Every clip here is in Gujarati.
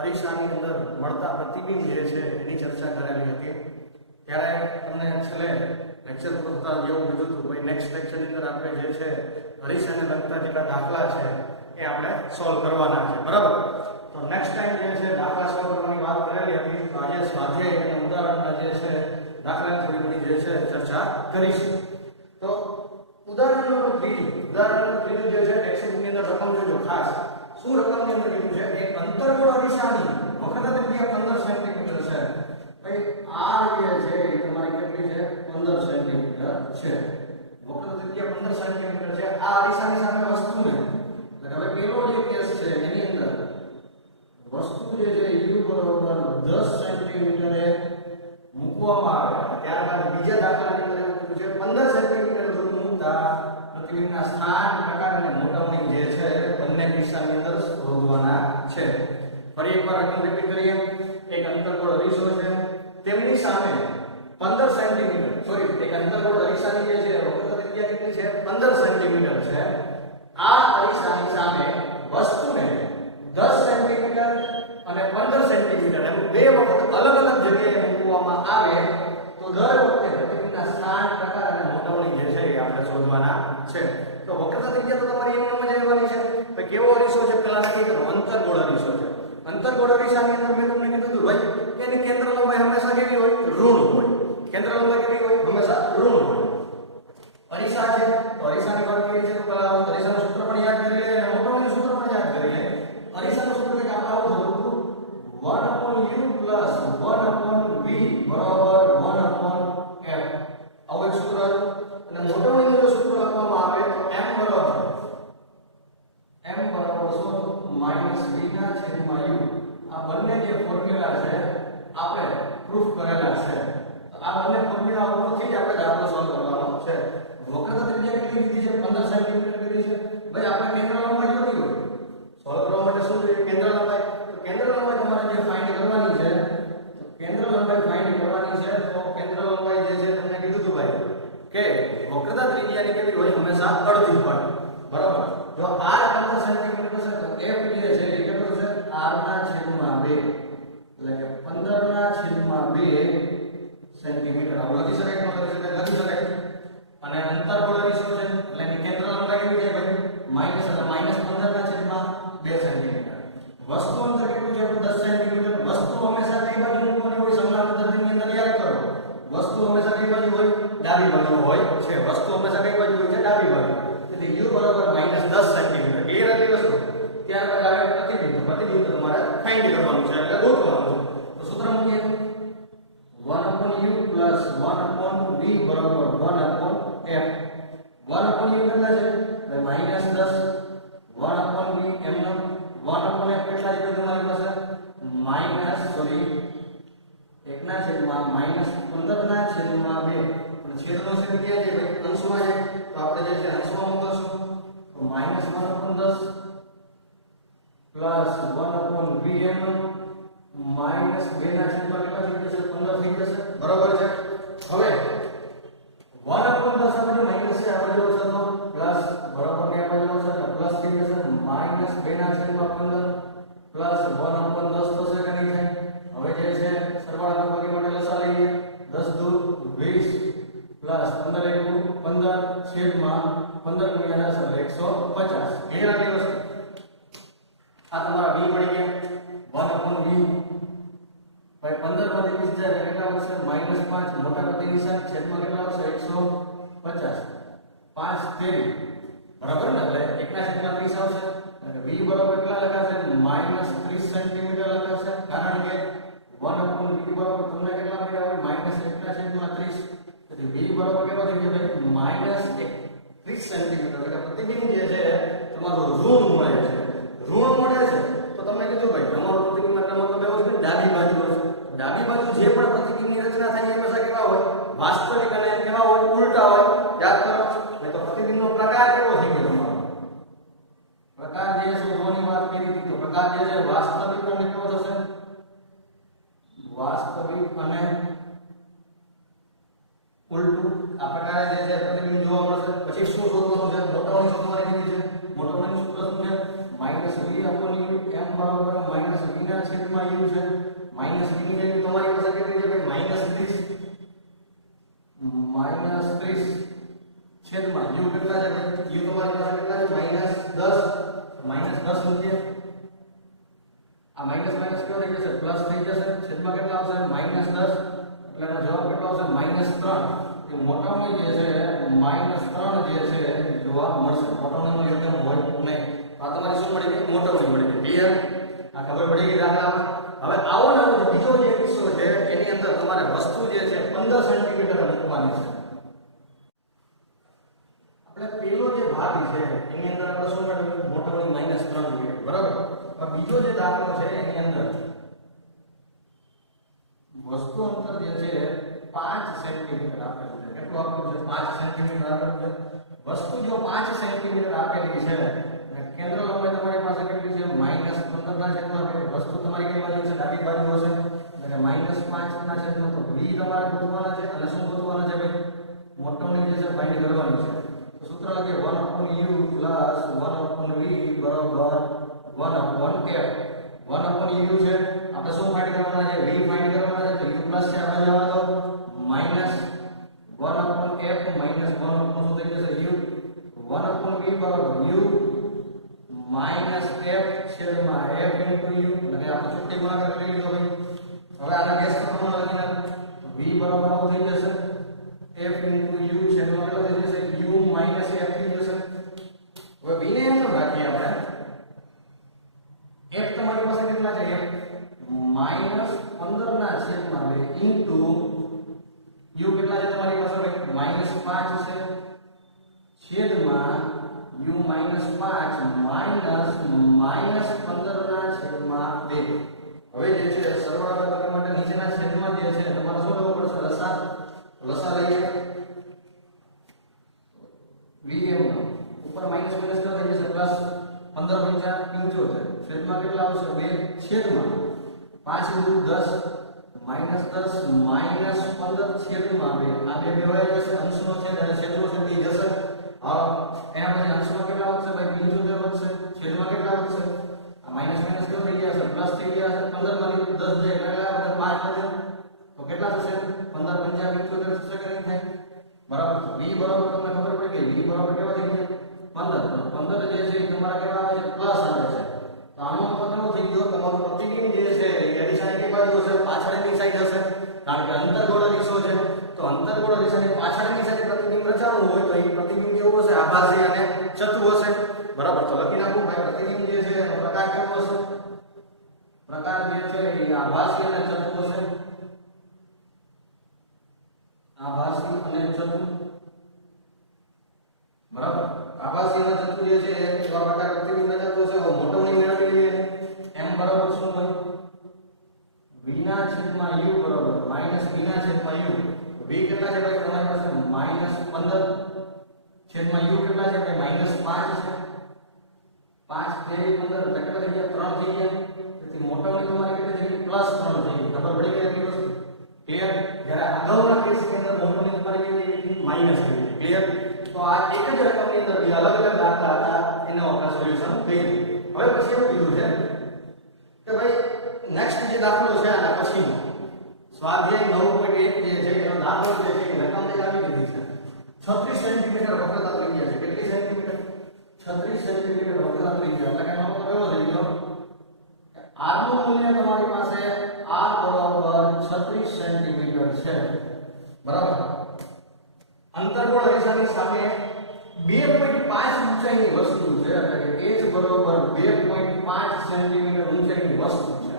પરીક્ષાની અંદર મળતા પ્રતિબિંબ જે છે એની ચર્ચા કરેલી હતી। ત્યારે તમને છેલ્લે લેક્ચર પૂરતા જેવું કીધું હતું ભાઈ નેક્સ્ટ લેક્ચરની અંદર આપણે જે છે પરીક્ષાને લગતા જેટલા દાખલા છે એ આપણે સોલ્વ કરવાના છે, બરાબર। તો નેક્સ્ટ ટાઈમ જે છે દાખલા સોલ્વ કરવાની વાત કરેલી હતી, તો આજે સ્વાધ્યાય અને ઉદાહરણના જે છે દાખલાની થોડી ઘણી જે છે ચર્ચા કરીશું। તો ઉદાહરણ નંબર 3 જે છે ટેક્સ્ટબુકની અંદર રકમ જોજો ખાસ। શું રકમની અંદર કીધું છે? એક અંતર્ગોળ અરીસાની વક્રતા ત્રિજ્યા 15 સેન્ટીમીટર છે। ભાઈ આ જે છે એ તમારી કેટલી છે? 15 સેન્ટીમીટર છે। વક્રતા ત્રિજ્યા 15 સેન્ટીમીટર છે। આ અરીસાની સામે વસ્તુને એટલે હવે પેલો જે કેસ છે એની અંદર વસ્તુ જે છે u બરાબર 10 સેન્ટીમીટરે મૂકવામાં આવે, ત્યારબાદ બીજા દાખલાની અંદર એવું કીધું છે 15 સેન્ટીમીટર દૂર મૂકતા પ્રતિબિંબના સ્થાન, પ્રકાર અને મોટવણી જે છે બંને કિસ્સાની અંદર શોધવાના છે। ફરી એકવાર રકમ રિપીટ કરીએ। એક અંતર્ગોળ અરીસો છે, તેમની સામે 15 સેન્ટીમીટર એક અંતર્ગોળ અરીસાની જે છે વક્રતા ત્રિજ્યા કેટલી છે? 15 સેન્ટીમીટર છે। આ અરીસાની સામે વસ્તુને 10 સેન્ટીમીટર અને 15 સેન્ટીમીટર એમ બે વખત અલગ અલગ જગ્યાએ મૂકવામાં આવે તો દર વખતે પ્રતિબિંબના સ્થાન, પ્રકાર અને મોટવણી જે છે એ આપણે શોધવાના છે। તો વક્રતા ત્રિજ્યા તો તમારી એમ જ આવવાની છે। તો કેવો અરીસો છે પેલા નક્કી કરો। અંતર્ગોળ અરીસો છે। અંતર્ગોળ અરીસાની અંદર મેં તમને કીધું હતું ભાઈ એની કેન્દ્ર લંબાઈ હંમેશા કેવી હોય? ઋણ હોય। કેન્દ્ર લંબાઈ કેવી હોય? હંમેશા ઋણ હોય। અરીસા છે તો અરીસાની વાત કરીએ છીએ તો પેલા અરીસાનું સૂત્ર પણ યાદ કરી લે અને મોટવણીનું સૂત્ર પણ યાદ કરી લે। અરીસાનું સૂત્ર કે આપણે આવું હતું 1/u + 1/v બરાબર 1/f। આવું એક સૂત્ર હતું અને મોટવણીનું સૂત્ર લખવામાં આવે તો m બરાબર શું? -v/u। આ બંને જે ફોર્મ્યુલા છે આપણે પ્રૂફ કરેલા છે। તો આ બંને ફોર્મ્યુલા ઉપરથી જ આપણે દાખલો સોલ્વ કરવાનો છે। વક્રતા ત્રિજ્યા કેટલી કીધી છે? 15 સેન્ટીમીટર કીધી છે। ભાઈ આપણે કેન્દ્ર લંબાઈ કેટલી હોય? સોલ્વ કરવા માટે શું જોઈએ? કેન્દ્ર લંબાઈ। તો કેન્દ્ર લંબાઈ તમારે જે ફાઇન્ડ કરવાની છે, તો કેન્દ્ર લંબાઈ ફાઇન્ડ કરવાની છે તો કેન્દ્ર લંબાઈ જે છે તમને કીધું હતું ભાઈ કે વક્રતા ત્રિજ્યાની કેટલી હોય? હંમેશા અડધી હોય, બરાબર। જો r 15 સેન્ટીમીટર છે તો f જે છે એ કેટલું છે? r/2 એટલે કે 15/2 સેન્ટીમીટર। આવું લખી શકાય કે ન લખી શકાય? લખી શકાય। અને અંતર્ગોળ અરીસો છે એટલે એની કેન્દ્ર લંબાઈ કેટલી થાય ભાઈ? માઈનસ એટલે -15/2 સેન્ટીમીટર। વસ્તુ અંતર કેટલું છે? 10 સેન્ટીમીટર। વસ્તુ હંમેશા કઈ બાજુ મૂકવાની હોય? સમાંતર પદ્ધતિની અંદર યાદ કરો। વસ્તુ હંમેશા કઈ બાજુ હોય? ડાબી બાજુ હોય છે। વસ્તુ હંમેશા કઈ બાજુ હોય છે? ડાબી બાજુ। તેથી u બરાબર -10 સેન્ટીમીટર। ક્લિયર હતી વસ્તુ? ત્યારબાદ આવે પ્રતિબિંબ। પ્રતિબિંબ તમારે ફાઇન્ડ કરવાનું છે એટલે ગોતવાનું છે। તો સૂત્ર મૂકીએ 1/u + 1/v બરાબર 1/f। 1/u કેટલા છે? એટલે -10 1/v એમનો 1/f કેટલા છે તમારી પાસે? -1/15/2 પણ છેદનો છે ક્યાં છે ભાઈ? અંશમાં છે તો આપણે જે છે અંશમાં મૂકશું તો -1/10 +1/v એમનો -2/15 થઈ જશે, બરાબર છે। હવે 1/10 આ બાજુ માઈનસ છે, આ બાજુ છે તો પ્લસ, બરાબર કે આ બાજુ છે તો પ્લસ થઈ જશે -2/15 પ્લસ 1/10 થશે કે નહીં થાય? હવે જે છે સરવાળા બાકી માટે લસા લઈએ 10 દૂર 20 પ્લસ 15 × 15 છેદમાં 15 × 10 એટલે 150। ક્લિયર આટલી વસ્તુ? આ તમારા v મળી ગયા 1/v। ભાઈ 15 માંથી 20 જાય કેટલા આવશે? -5 મોટા પ્રતિ નિશાન છેદમાં કેટલા આવશે? 150 5 13 બરાબર ને? એટલે 1/30 આવશે એટલે v બરાબર કેટલા લખાશે? -30 સેન્ટીમીટર લખાશે। કારણ કે 1/v બરાબર તમને કેટલા મળ્યા હોય? -1/30। તેથી v બરાબર કેટલો થઈ ગયો ભાઈ? -30 સેન્ટીમીટર। એટલે પ્રતિબિંબ જે છે તમારું ઋણ મળે છે। ઋણ મળે છે તો તમને કીધું ભાઈ તમારું પ્રતિબિંબ એટલે મતલબ એવો છે ડાબી બાજુ હશે। ડાબી બાજુ જે પણ પ્રતિબિંબની રચના થાય એ હંમેશા કેવા હોય? વાસ્તવિક અને કેવા હોય? ઉલટા હોય। યાદ કરો। નહીં તો પ્રતિબિંબનો પ્રકાર કેવો થઈ ગયો તમારો? પ્રકાર જે શોધવાની વાત કરી હતી તો પ્રકાર જે છે વાસ્તવિક અને કેવો થશે? વાસ્તવિક અને ઉલટું। આ પ્રકારે જે છે પ્રતિબિંબ જોવા મળશે। પછી શું શોધવાનું છે? મોટવણી શોધવાની કીધી છે। મોટવણીનું સૂત્ર શું છે? -v/u m બરાબર -v/v છેદમાં u કેટલા છે ભાઈ? u તમારી પાસે કેટલા છે? -10 મૂકીએ. આ માઈનસ માઈનસ કેવો થઈ જશે? પ્લસ થઈ જશે. છેદમાં કેટલા આવશે? -10. એટલે એનો જવાબ કેટલો આવશે? -3. એ મોટામાં જે છે -3 જે છે જોવા મળશે. મોટામાં એકદમ હોય નહીં. આ તમારી શું મળી ગઈ? મોટામાં મળી ગઈ. ક્લિયર? આ ખબર પડી ગઈ દાખલામાં? હવે આવો ને બીજો જે કિસ્સો છે એની અંદર તમારે વસ્તુ જે છે 15 સેન્ટીમીટર મૂકવાની છે. આપણે પેલો જે ભાગ છે એની અંદર આપણે શું મેળવ્યું? મોટામાં -3 મેળવ્યું. બરાબર? હવે બીજો જે દાખલો છે એની અંદર વસ્તુ અંતર જે છે 5 સેન્ટીમીટર આપેલું છે. કેટલું આપેલું છે? 5 સેન્ટીમીટર આપેલું છે. વસ્તુ જો 5 સેન્ટીમીટર આપેલી છે અને કેન્દ્ર લંબાઈ તમારી પાસે કેટલી છે? -15 ના છેદમાં 2. વસ્તુ તમારી કઈ બાજુ છે? ડાબી બાજુ હશે. એટલે -5 ના છેદમાં તો v તમારે ગોતવાના છે. અને શું ગોતવાના છે ભાઈ? મોટોની જે છે ફાઇન્ડ કરવાની છે. તો સૂત્ર લખીએ 1/u + 1/v બરાબર 1/f. 1/u છે આપણે શું ફાઇન્ડ કરવાના છે? v ફાઇન્ડ કરવાના છે. તો u પ્લસ છે આપણે જવા દો -1/f -1 શું થઈ જશે? u 1/v બરાબર u -f છેદમાં f * u. એટલે આપણે છૂટી ગુણાકાર કરી લીધો ભાઈ. હવે આના ગેસ પ્રમાણે લખી નાખો. v બરાબર આવું થઈ જશે f * u છેદમાં કેટલો થઈ જશે? u - f થઈ જશે. હવે v ને એમ રાખીએ આપણે. f તમારી પાસે કેટલા છે? f -15 ના છેદમાં 2 ઇન્ટુ u કેટલા છે તમારી પાસે? -5 છે છેદમાં u - 5 -15 ના છેદમાં 2. હવે જે છે સરવાળો કરવા માટે નીચેના છેદમાં જે છે તમારે શું લેવું પડશે? લસા લઈએ. vm ઉપર માઈનસ માઈનસ કેટલા થઈ જશે? પ્લસ 15 × 75 છેદમાં કેટલા આવશે? 2 છેદમાં 5 × 10 -10 -15 છેદમાં 2. આ બે ભેળાઈ જશે. અંશનો છેદ અને છેદનો છેદ થઈ જશે. હવે એના પછી અંશમાં કેટલા વધશે ભાઈ? 75 વધશે. છેદમાં કેટલા વધશે? આ માઈનસ માઈનસ કેવો થઈ ગયા છે? પ્લસ થઈ ગયા છે. 15 માંથી 10 જાય એટલે 5 વધે. તો કેટલા થશે? 15 × 75 થશે કે નહીં થાય? બરાબર. v બરાબર તમને ખબર પડી ગઈ. v બરાબર કેવા થઈ ગયા? 15. 15 જે છે એ તમારા કેવા આવે છે? પ્લસ આવે છે. તો આનો મતલબ એવો થઈ ગયો તમારું પ્રતિબિંબ જે છે એ દિશાની બાજુ હશે, પાછળની સાઈડ હશે. કારણ કે અંતર્ગોળા દિશો છે. તો અંતર્ગોળા દિશાની પાછળની સાઈડ પ્રતિબિંબ રચાણું હોય તો એ પ્રતિબિંબ કેવું હશે? આભાસી અને ચતુ હશે. બરાબર. તો લખી નાખું ભાઈ પ્રતિબિંબ જે છે એનો પ્રકાર કેવો હશે? પ્રકાર જે છે એ આભાસી અને ચતુ હશે. આભાસી અને ચતુ. બરાબર. આભાસી અને ચતુ જે છે એવા પ્રકાર પ્રતિબિંબ રચાતો છે. હવે મોટવણી મેળવી લઈએ. m બરાબર શું થાય? v ના છેદમાં u બરાબર -v ના છેદમાં u. v કેટલા છે ભાઈ તમારી પાસે? -15 છેદમાં u કેટલા છે ભાઈ? -5 છે. 5 + 15 એટલે કેટલા થઈ ગયા? 3 થઈ ગયા. તેથી મોટવણી તમારી કેટલી થઈ ગઈ? +3 થઈ ગઈ. ખબર પડી ગઈ એટલી વસ્તુ? ક્લિયર? જ્યારે અગાઉના કેસની અંદર મોટવણી તમારી કેટલી થઈ ગઈ? માઈનસ થઈ ગઈ. ક્લિયર? તો આ એક જ રકમની અંદર બે અલગ અલગ દાખલા હતા એનો આપણે સોલ્યુશન કર્યું. હવે પછી એવું કીધું છે કે ભાઈ નેક્સ્ટ જે દાખલો છે આના પછીનો સ્વાધ્યાય 9.1 જે છે એનો દાખલો છે કે રકમ જે આવી દીધી છે 36 સેન્ટીમીટર વક્રતા ત્રિજ્યા છે. કેટલી સેન્ટીમીટર? 36 સેન્ટીમીટર વક્રતા ત્રિજ્યા. એટલે કે એનો મતલબ એવો થઈ ગયો કે r નું મૂલ્ય તમારી પાસે r બરાબર 36 સેન્ટીમીટર છે. બરાબર. અંતર્ગોળ રેખાની સામે 2.5 ઊંચાઈની વસ્તુ છે. એટલે કે h બરાબર 2.5 સેન્ટીમીટર ઊંચાઈની વસ્તુ છે.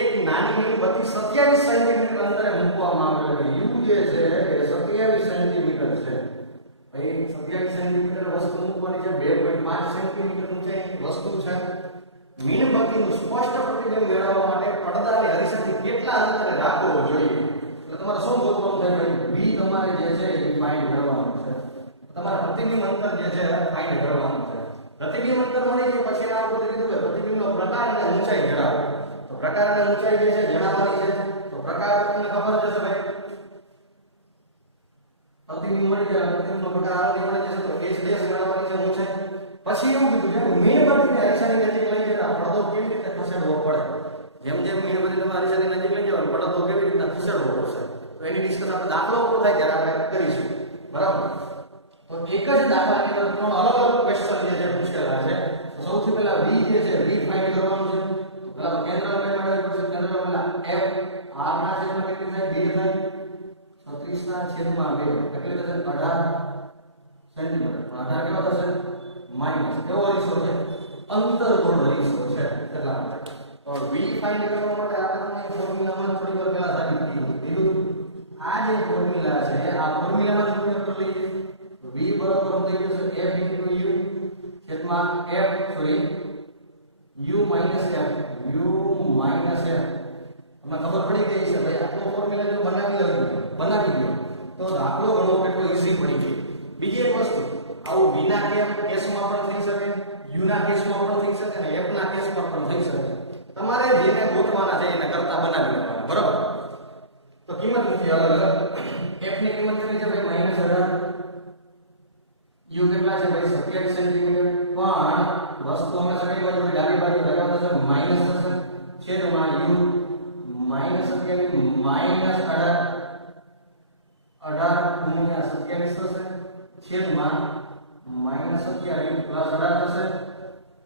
એક નાની મીણબત્તી 27 સેન્ટીમીટર અંતરે મૂકવામાં આવેલ છે. u જે છે એ 27 સેન્ટીમીટર છે. ભાઈ 27 સેન્ટીમીટર વસ્તુ મૂકવાની છે. 2.5 સેન્ટીમીટર ઊંચાઈની વસ્તુ છે. મીણબત્તીનું સ્પષ્ટ પ્રતિબિંબ મેળવવા માટે પડદાની અરીસાથી કેટલા અંતરે રાખવો જોઈએ? એટલે તમારે શું ગોતવાનું થાય ભાઈ? v તમારે જે છે એ ફાઇન્ડ કરવાનું છે. તમારે પ્રતિબિંબ અંતર જે છે ફાઇન્ડ કરવાનું છે. પ્રતિબિંબ અંતર મળી ગયું પછી આ બધું કીધું કે પ્રતિબિંબનો પ્રકાર અને ઊંચાઈ જણાવો. તો પ્રકાર અને ઊંચાઈ જે છે જણાવવાની છે. તો પ્રકાર તમને ખબર જ હશે ભાઈ. પ્રતિબિંબ મળી જાય પ્રતિબિંબનો પ્રકાર આ મળી જશે તો h ડેશ મેળવવાની છે ઊંચાઈ. પછી એવું કીધું છે કે મીણબત્તીને અરીસાની નજીક લઈ જતા પડદો કેવી રીતે ખસેડવો પડે? જેમ જેમ મીણબત્તી તમે અરીસાની નજીક લઈ જાવ પડદો કેવી રીતે ખસેડવો પડશે તો એની ડિસ્કસ આપણે દાખલો ઉપર થાય ત્યારે આપણે કરીશું. બરાબર. તો એક જ દાખલાની અંદર ત્રણ અલગ અલગ ક્વેશ્ચન જે પૂછેલા છે. સૌથી પહેલા v જે છે v ફાઇન્ડ કરવાનું છે. પહેલા તો કેન્દ્ર લંબાઈ મેળવવી પડશે. કેન્દ્ર લંબાઈ f r ના છેદમાં કેટલી થાય 2 થાય. 36 ના છેદમાં 2 એટલે કે 18 સેન્ટીમીટર. 18 કેવો થશે માઈનસ કેવો અરીસો છે અંતર કોણ અરીસો છે એટલા માટે. તો v ફાઇન્ડ કરવા માટે આપણે ફોર્મ્યુલામાં થોડી વાર પહેલા સાબિત કીધું. આ જે ફોર્મ્યુલા છે આ ફોર્મ્યુલાનો ઉપયોગ કરી લઈએ. v બરાબર થઈ જશે f u છેદમાં f sorry u minus f તમને ખબર પડી ગઈ છે ભાઈ આટલો ફોર્મ્યુલા જો બનાવી દો તો દાખલો ગણવો કેટલો ઈઝી પડી ગયો. બીજી એક વસ્તુ આવું v ના કેસમાં પણ થઈ શકે, u ના કેસમાં પણ થઈ શકે અને f ના કેસમાં પણ થઈ શકે. તમારે જેને ગોતવાના છે એને કરતા બનાવી દેવાના બરાબર. તો કિંમત મૂકી અલગ અલગ. f ની કિંમત કેટલી છે ભાઈ -18, u કેટલા છે ભાઈ 27 સેન્ટીમીટર. પણ વસ્તુ હંમેશા કઈ બાજુ ડાબી બાજુ લગાવતા છે માઈનસ થશે છેદમાં u -27 -18 ગુણ્યા 27 થશે છેદમાં -27 પ્લસ 18 થશે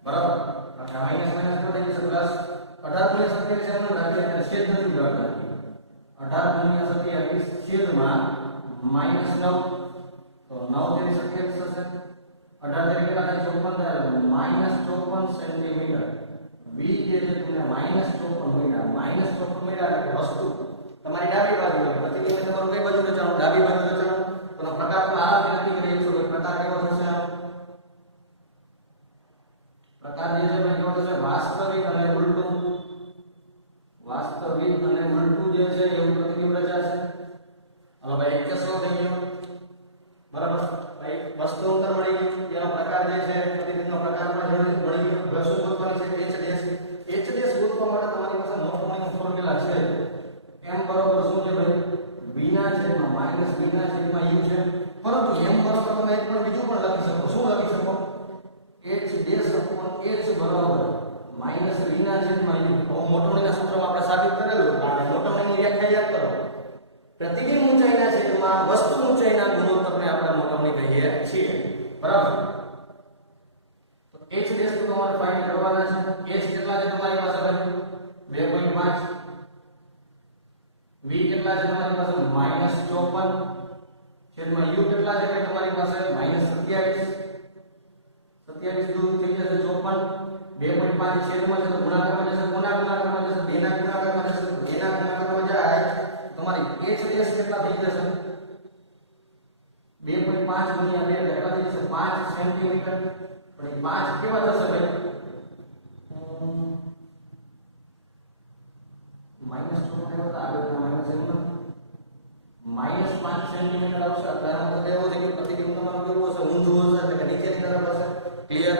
બરાબર. એટલે માઈનસ માઈનસ શું થઈ જશે પ્લસ 18 ગુણ્યા 27 છે એનું રાખીએ એટલે છેદ નથી ઉડાડતા. 18 ગુણ્યા 27 છેદમાં -9 તો 9 તેરી 27 થશે. 18 તેરી કેટલા થાય 54 થાય -54 સેન્ટીમીટર. v જે છે તમને -54 મળ્યા એટલે વસ્તુ તમારી ડાબી બાજુ છે. પ્રતિબિંબ તમારું કઈ બાજુ રચાણું ડાબી બાજુ રચાણું. તો પ્રકાર પણ આરામથી નક્કી કરી શકશો કે પ્રકાર કેવો થશે. પ્રકાર જે છે કેવો થશે વાસ્તવિક અને ઉલટું. વાસ્તવિક અને ઉલટું જે છે એવું પ્રતિબિંબ રચાશે. હવે ભાઈ એક કેસ થઈ ગયો બરાબર. ભાઈ વસ્તુ અંતર મળી ગયું. તેનો પ્રકાર જે છે પ્રતિબિંબનો પ્રકાર પણ મળી ગયો. હવે શું ગોતવાની છે h ડેશ ગોતવા માટે તમારી પાસે મોટો ફોર્મ્યુલા છે. m બરાબર શું છે ભાઈ v ના છેદમાં માઈનસ v ના છેદમાં u છે. પરંતુ m બરાબર તમે એક પણ બીજું પણ લખી શકો. શું લખી શકો h ડેશ upon h બરાબર માઈનસ v ના છેદમાં u. મોટોણીના સૂત્રમાં આપણે સાબિત કરેલું. અને મોટોણીની વ્યાખ્યા યાદ કરો. પ્રતિબિંબ ઊંચાઈના છેદમાં વસ્તુ ઊંચાઈના ગુણોત્તરને આપણે મોટોણી કહીએ છીએ બરાબર. તો h ડેશ તો તમારે ફાઇન્ડ કરવાના છે. h કેટલા છે તમારી પાસે ભાઈ 2.5. v કેટલા છે તમારી પાસે -54 છેદમાં u કેટલા છે ભાઈ તમારી પાસે -27. 27 દૂર થઈ જશે 54. 2.5 છેદમાં છે તો ગુણાકારમાં જશે. કોના ગુણાકારમાં જશે 2 ના ગુણાકારમાં જશે. 2 ના ગુણાકારમાં જાય તમારી h ડેશ કેટલા થઈ જશે 2.5 ગુણ્યા 2 કેટલા થઈ જશે 5 સેન્ટીમીટર. પણ 5 કેવા થશે ભાઈ -54 આગળ -5 સેન્ટીમીટર આવશે. અત્યારે મતલબ એવો છે કે પ્રતિબિંબ તમારું કેવું હશે ઊંધું હશે એટલે કે નીચેની તરફ હશે. ક્લિયર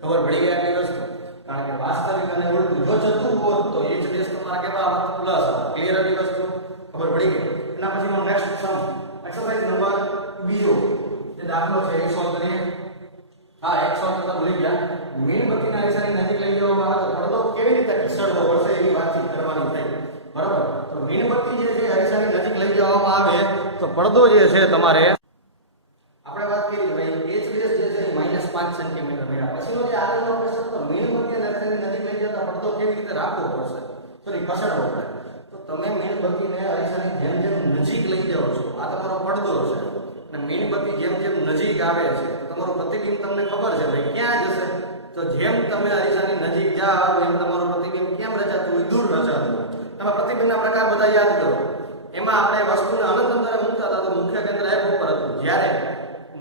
ખબર પડી ગઈ આટલી વસ્તુ. કારણ કે વાસ્તવિક અને ઉલટું જો જતું હોત તો h ડેશ તમારા કેવા પ્લસ. ક્લિયર આટલી વસ્તુ ખબર પડી ગઈ. એના પછીનો નેક્સ્ટ સમ એક્સરસાઇઝ નંબર બીજો જે દાખલો છે એ સોલ્વ કરીએ. હા એક સોલ્વ કરતા ભૂલી ગયા. મીણબત્તીના અરીસાની નજીક લઈ જવામાં આવે તો પડદો કેવી રીતે ખસેડવો પડશે એની વાતચીત કરવાની થઈ બરાબર. તો મીણબત્તી જે છે અરીસાની નજીક લઈ જવામાં આવે તો પડદો જે છે તમારે આપણે વાત કરી ભાઈ h ડેશ જે છે -5 સેન્ટીમીટર મળ્યા. પછીનો જે આગળનો પ્રશ્ન તો મીણબત્તી અરીસાની નજીક લઈ જતા પડદો કેવી રીતે રાખવો પડશે સોરી ખસેડવો પડે. તો તમે મીણબત્તીને અરીસાની જેમ જેમ નજીક લઈ જાઓ છો આ તમારો પડદો છે અને મીણબત્તી જેમ જેમ નજીક આવે છે તો તમારું પ્રતિબિંબ તમને ખબર છે ભાઈ ક્યાં જશે. તો જેમ તમે અરીસાની નજીક જાઓ એમ તમારું પ્રતિબિંબ કેમ રચાતું હોય દૂર રચાતું હોય. તમે પ્રતિબિંબના પ્રકાર બધા યાદ કરો. એમાં આપણે વસ્તુને અનંત અંતરે મૂકતા હતા તો મુખ્ય કેન્દ્ર f ઉપર હતું. જ્યારે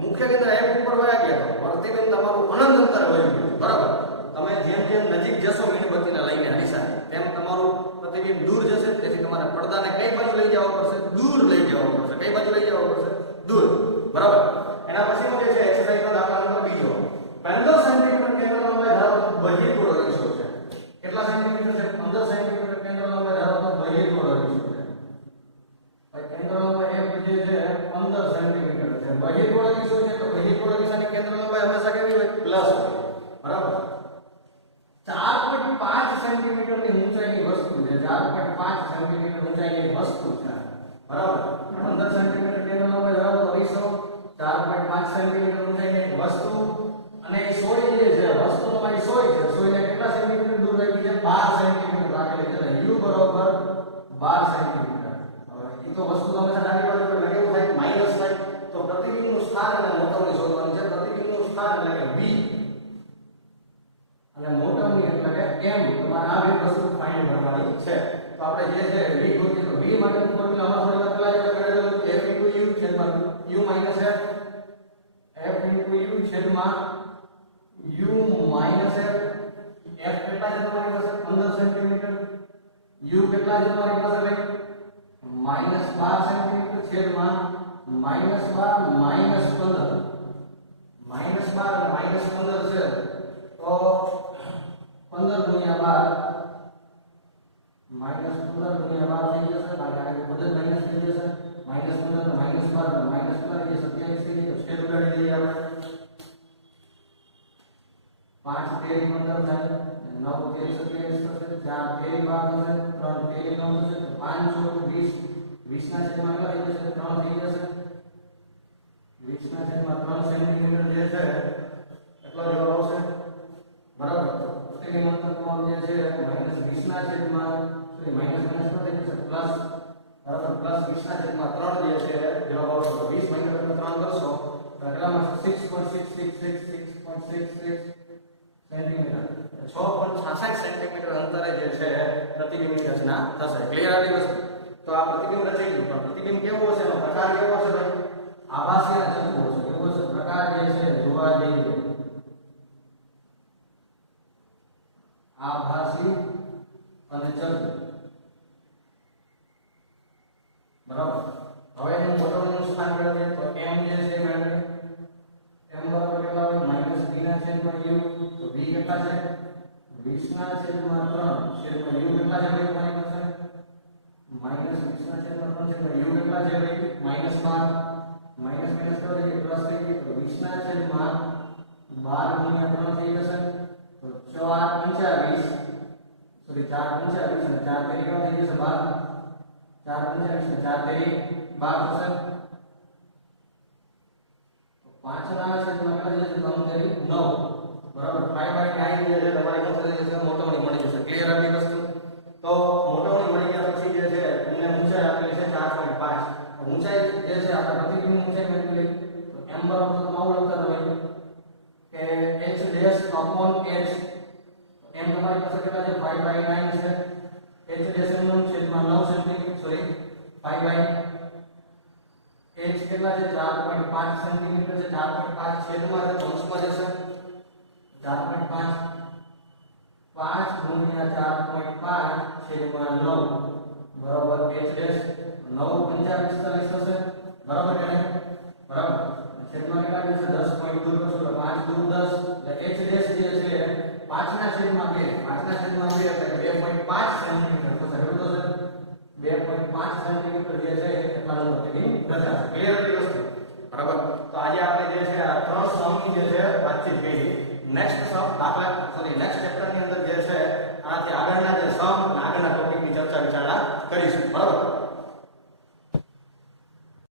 મુખ્ય કેન્દ્ર f ઉપર વયા ગયા તો પ્રતિબિંબ તમારું અનંત અંતરે વયું ગયું બરાબર. તમે જેમ જેમ નજીક જશો મીણબત્તીને લઈને અરીસા તેમ તમારું પ્રતિબિંબ દૂર જશે. તેથી તમારે પડદાને કઈ બાજુ લઈ જવા પડશે દૂર લઈ જવા પડશે. કઈ બાજુ લઈ જવા પડશે દૂર બરાબર. એના પછીનો જે છે એક્સરસાઇઝનો દાખલા નંબર બીજો 15 સેન્ટીમીટર કેન્દ્ર લંબાઈ ધરાવતો બહિર્ગોળ અરીસો છે. કેટલા સેન્ટીમીટર છે 15 સેન્ટીમીટર કેન્દ્ર લંબાઈ ધરાવતો બહિર્ગોળ અરીસો છે. ભાઈ કેન્દ્ર લંબાઈ f જે છે 15 સેન્ટીમીટર છે. બહિર્ગોળ અરીસો છે તો બહિર્ગોળ અરીસાની કેન્દ્ર લંબાઈ હંમેશા કેવી હોય પ્લસ બરાબર. 4.5 સેન્ટીમીટરની ઊંચાઈની વસ્તુ છે. 4.5 સેન્ટીમીટર ઊંચાઈની વસ્તુ છે બરાબર. 15 સેન્ટીમીટર કેન્દ્ર લંબાઈ ધરાવતો અરીસો 4.5 4.5 સેન્ટીમીટર ઊંચાઈની એક વસ્તુ અને એ સોય જે છે વસ્તુ તમારી સોય છે, સોયને કેટલા સેન્ટીમીટર દૂર રાખી છે? 12 સેન્ટીમીટર રાખેલી છે. એટલે u બરોબર 12 સેન્ટીમીટર. હવે એ તો વસ્તુ તમે ડાબી બાજુ પર કેવું થાય? માઈનસ થાય. તો પ્રતિબિંબનું સ્થાન અને મોટવની શોધવાની છે. પ્રતિબિંબનું સ્થાન એટલે કે v અને મોટવની એટલે કે m. તમારે આ બે વસ્તુ ફાઇન્ડ કરવાની છે. તો આપણે જે છે v ગોતીએ તો v માટેનું ફોર્મ્યુલા આમાં થોડી વાર પહેલા જ આપણે f u છેદમાં u માઈનસ f u છેદમાં u માઈનસ f કેટલા છે તમારી પાસે? 15 સેન્ટીમીટર. u કેટલા છે તમારી પાસે ભાઈ? -12 સેન્ટીમીટર છેદમાં -12 -15. -12 અને -15 છે તો 15 ગુણ્યા 12 -15 ગુણ્યા 12 થઈ જશે. કારણ કે આ બધું માઈનસ થઈ જશે. -15 તો -12 -12 એ 27 થઈ જશે. છેદ ઉડાડી દઈએ આપણે. 5 તેરી 15 થાય, 9 તેરી 27 થશે, 4 તેરી 12 થશે, 3 તેરી 9 થશે, 5 ચોક 20, 20 ના છેદમાં કેટલા થઈ જશે? 3 થઈ જશે. 20 ના છેદમાં 3 સેન્ટીમીટર જે છે એટલો જવાબ આવશે. બરાબર. પ્રતિબિંબ અંતર જે છે -20 ના છેદમાં માઈનસ નો થઈ જશે પ્લસ. બરાબર. પ્લસ 20 ના છેદમાં 3 જે છે જવાબ આવશે. તો 20 માઈનસ 3 કરશો તો કેટલામાં 6.66 સેન્ટીમીટર, 6.66 સેન્ટીમીટર અંતરે જે છે પ્રતિબિંબની રચના થશે. ક્લિયર આવી વસ્તુ? તો આ પ્રતિબિંબ રચાઈ ગયું. પણ પ્રતિબિંબ કેવો હશે? એનો પ્રકાર કેવો હશે ભાઈ? આભાસી અને ચલતું હશે. કેવો હશે પ્રકાર જે છે જોવા જઈએ? આભાસી અને ચલતું. બરાબર. હવે એનું મોટવનું સ્થાન મેળવીએ તો m જે છે મેળવીએ. m બરાબર કેટલા હોય? -b ના છેદમાં u. તો v કેટલા છે? 20 ના છેદમાં 3 છેદમાં u કેટલા છે ભાઈ તમારી પાસે? -20 ના છેદમાં 3 છેદમાં u કેટલા છે ભાઈ? -12. માઈનસ માઈનસ કરો એટલે પ્લસ થઈ ગયું. તો 20 ના છેદમાં 12 ગુણ્યા 3 થઈ જશે. તો 4 25 સોરી 4 25 અને 4 તેરી કેટલા થઈ જશે? 12. 4 25 અને 4 તેરી 12 થશે. તો 5 ના છેદમાં કેટલા જશે? 3 તેરી 9. બરાબર. 5/9 જે છે તમારી પાસે જે છે મોટવણી મળી જશે. ક્લિયર આવી વસ્તુ? તો મોટવણી મળી ગયા પછી જે છે તમને ઊંચાઈ આપેલી છે 4.5. ઊંચાઈ જે છે આપણે પ્રતિબિંબ ઊંચાઈ મેળવી લઈએ. તો m બરાબર તો આવું લખતા તમે કે h dash upon h. m તમારી પાસે કેટલા છે? 5/9 છે. h ડેશ નું છેદમાં 9 સેન્ટીમીટર સોરી 5/h કેટલા છે? 4.5 સેન્ટીમીટર છે. 4.5 છેદમાં છે કૌંસમાં જશે 4.5 5 ગુણ્યા 4.5 છેદમાં 9 બરાબર h ડેશ 9 5 45 થશે. બરાબર કે નહીં? બરાબર. છેદમાં કેટલા છે? 10 પોઈન્ટ દૂર કરશો તો 5 દૂર 10 એટલે h ડેશ જે છે 5 ના છેદમાં 2 5 ના છેદમાં 2 એટલે 2.5 સેન્ટીમીટર થશે. કેટલું થશે? 2.5 સેન્ટીમીટર જે છે એટલા નંબર તેની રચાશે. ક્લિયર હતી વસ્તુ? બરાબર. તો આજે આપણે જે છે આ ત્રણ સમની જે છે વાતચીત કરી. નેક્સ્ટ સમ દાખલા સોરી નેક્સ્ટ ચેપ્ટર ની અંદર જે છે આનાથી આગળના જે સમ અને આગળના ટોપિકની ચર્ચા વિચારણા કરીશું. બરાબર.